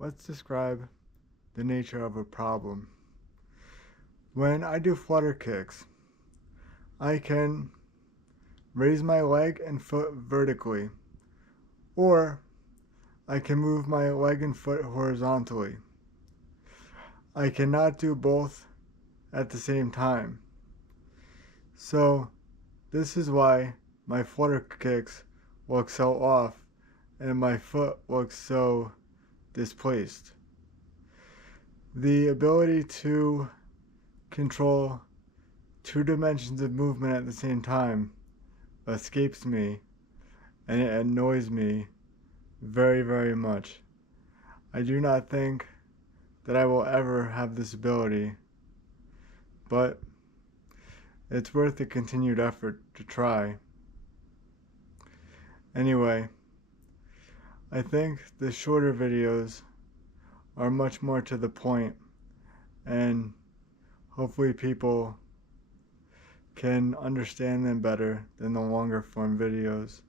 Let's describe the nature of a problem. When I do flutter kicks, I can raise my leg and foot vertically, or I can move my leg and foot horizontally. I cannot do both at the same time. So this is why my flutter kicks look so off and my foot looks so displaced. The ability to control two dimensions of movement at the same time escapes me, and it annoys me very, very much. I do not think that I will ever have this ability, but it's worth the continued effort to try. Anyway, I think the shorter videos are much more to the point, and hopefully people can understand them better than the longer form videos.